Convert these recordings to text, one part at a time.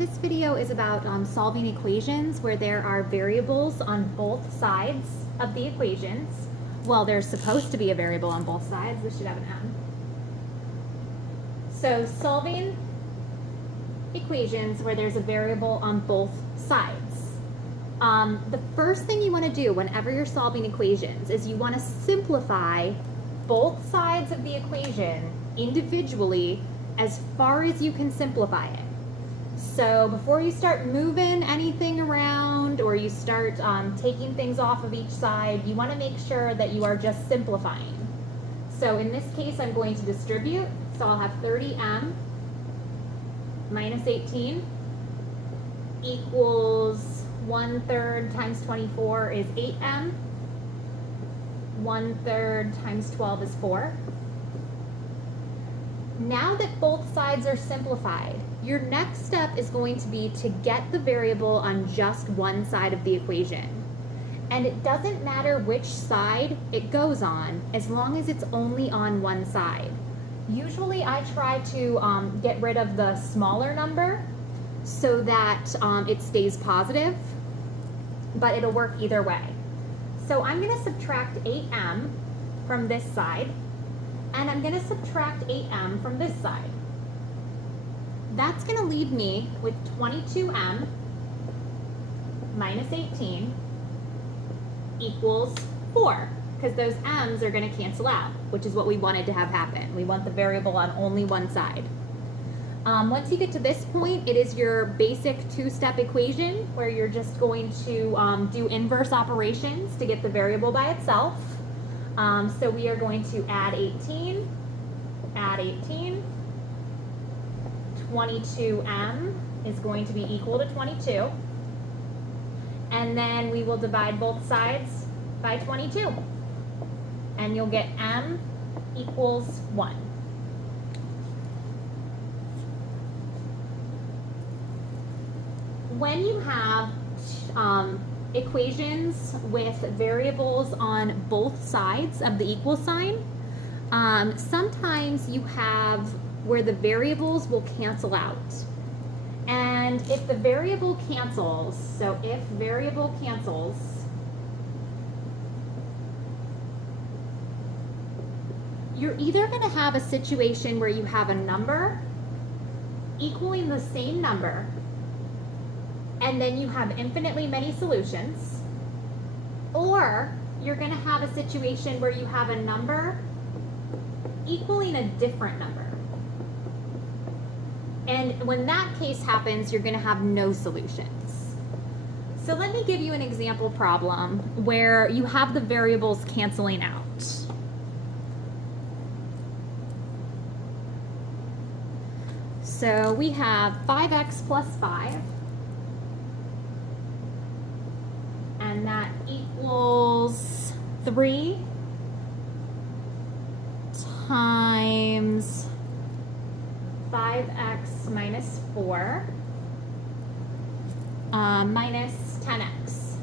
This video is about solving equations where there are variables on both sides of the equations. Well, there's supposed to be a variable on both sides. This should have an M. So solving equations where there's a variable on both sides. The first thing you want to do whenever you're solving equations is you want to simplify both sides of the equation individually as far as you can simplify it. So before you start moving anything around or you start taking things off of each side, you want to make sure that you are just simplifying. So in this case, I'm going to distribute. So I'll have 30m minus 18 equals 1/3 times 24 is 8m. 1/3 times 12 is 4. Now that both sides are simplified, your next step is going to be to get the variable on just one side of the equation. And it doesn't matter which side it goes on, as long as it's only on one side. Usually I try to get rid of the smaller number so that it stays positive, but it'll work either way. So I'm going to subtract 8m from this side, and I'm going to subtract 8m from this side. That's going to leave me with 22m minus 18 equals 4, because those m's are going to cancel out, which is what we wanted to have happen. We want the variable on only one side. Once you get to this point, it is your basic two-step equation where you're just going to do inverse operations to get the variable by itself. So we are going to add 18, 22m is going to be equal to 22. And then we will divide both sides by 22. And you'll get m equals 1. When you have equations with variables on both sides of the equal sign, sometimes you have where the variables will cancel out. And if the variable cancels, so if variable cancels, you're either going to have a situation where you have a number equaling the same number, and then you have infinitely many solutions, or you're going to have a situation where you have a number equaling a different number. And when that case happens, you're going to have no solutions. So let me give you an example problem where you have the variables canceling out. So we have 5x plus 5. And that equals 3 times 5x minus 4 minus 10x.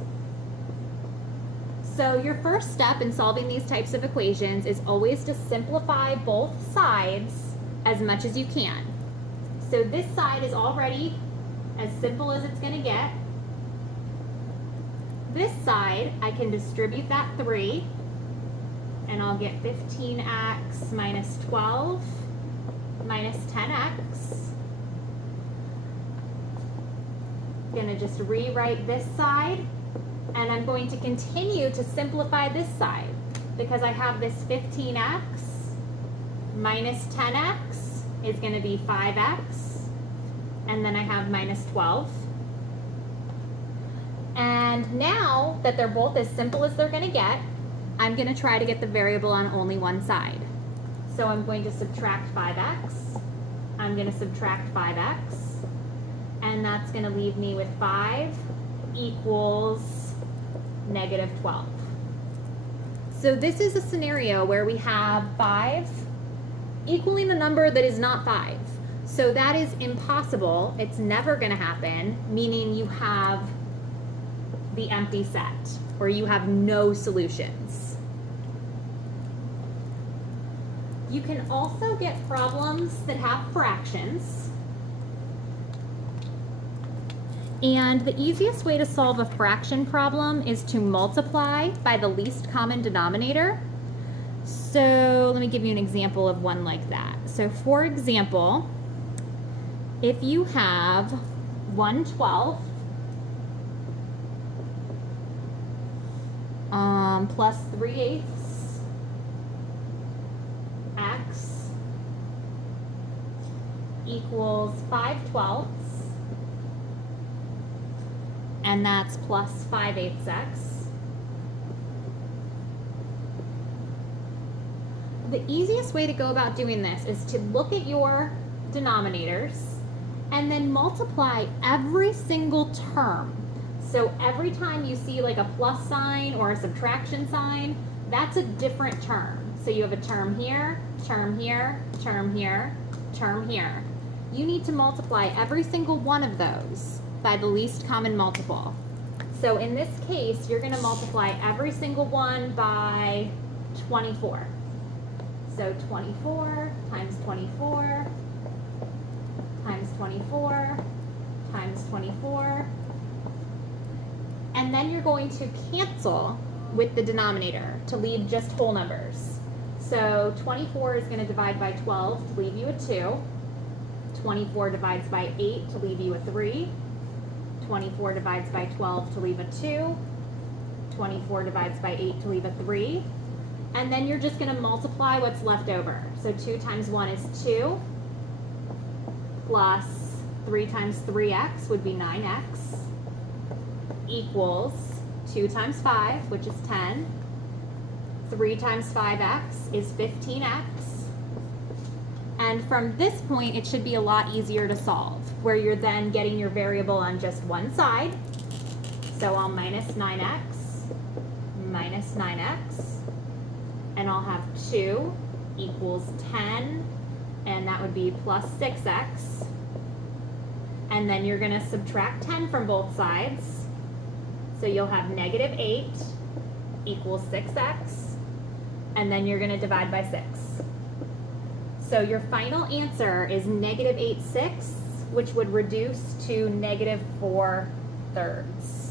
So your first step in solving these types of equations is always to simplify both sides as much as you can. So this side is already as simple as it's going to get. This side, I can distribute that 3, and I'll get 15x minus 12 minus 10x. I'm going to just rewrite this side, and I'm going to continue to simplify this side because I have this 15x minus 10x is going to be 5x, and then I have minus 12. And now that they're both as simple as they're going to get, I'm going to try to get the variable on only one side. So I'm going to subtract 5x. I'm going to subtract 5x. And that's going to leave me with 5 equals negative 12. So this is a scenario where we have 5 equaling a number that is not 5. So that is impossible. It's never going to happen, meaning you have the empty set, where you have no solutions. You can also get problems that have fractions. And the easiest way to solve a fraction problem is to multiply by the least common denominator. So let me give you an example of one like that. So for example, if you have 1/12 plus 3/8 x equals 5/12, and that's plus 5/8 x. The easiest way to go about doing this is to look at your denominators and then multiply every single term. So every time you see like a plus sign or a subtraction sign, that's a different term. So you have a term here, term here, term here, term here. You need to multiply every single one of those by the least common multiple. So in this case, you're going to multiply every single one by 24. So 24 times 24 times 24 times 24. And then you're going to cancel with the denominator to leave just whole numbers. So 24 is going to divide by 12 to leave you a 2. 24 divides by 8 to leave you a 3. 24 divides by 12 to leave a 2. 24 divides by 8 to leave a 3. And then you're just going to multiply what's left over. So 2 times 1 is 2, plus 3 times 3x would be 9x, equals 2 times 5, which is 10. 3 times 5x is 15x. And from this point, it should be a lot easier to solve, where you're then getting your variable on just one side. So I'll minus 9x, and I'll have 2 equals 10, and that would be plus 6x. And then you're going to subtract 10 from both sides. So you'll have negative 8 equals 6x, and then you're going to divide by 6. So your final answer is negative 8/6, which would reduce to negative 4/3.